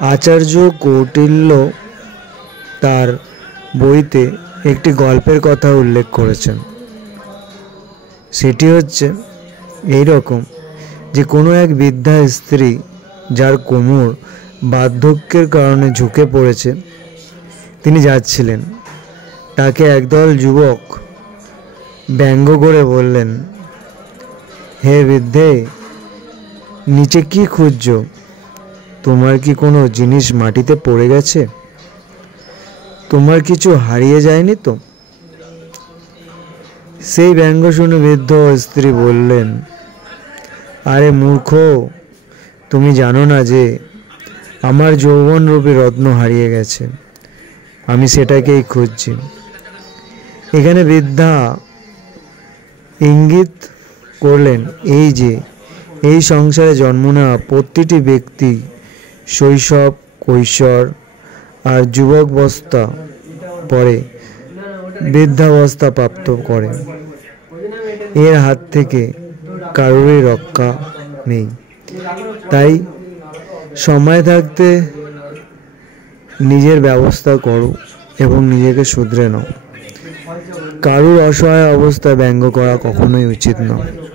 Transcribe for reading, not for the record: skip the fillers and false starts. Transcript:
আচার্য কৌটিল্য তার বইতে একটি গল্পের কথা উল্লেখ করেছেন। সেটি হচ্ছে এই রকম যে কোনো এক বৃদ্ধা স্ত্রী যার কোমর বার্ধক্যের কারণে ঝুঁকে পড়েছে, তিনি যাচ্ছিলেন। তাকে একদল যুবক ব্যঙ্গ করে বললেন, হে বৃদ্ধে, নিচে কি খুঁজছো? তোমার কি কোনো জিনিস মাটিতে পড়ে গেছে? তোমার কিছু হারিয়ে যায়নি তো? সেই ব্যঙ্গ শুনে বৃদ্ধ স্ত্রী বললেন, আরে মূর্খ, তুমি জানো না যে আমার যৌবনরূপী রত্ন হারিয়ে গেছে, আমি সেটাকেই খুঁজছি। এখানে বৃদ্ধা ইঙ্গিত করলেন এই যে এই সংসারে জন্ম নেওয়া প্রতিটি ব্যক্তি শৈশব, কৈশোর আর যুবকাবস্থা পরে বৃদ্ধাবস্থা প্রাপ্ত করে। এর হাত থেকে কারোরই রক্ষা নেই। তাই সময় থাকতে নিজের ব্যবস্থা করো এবং নিজেকে শুধরে নাও। কারুর অসহায় অবস্থা ব্যঙ্গ করা কখনোই উচিত নয়।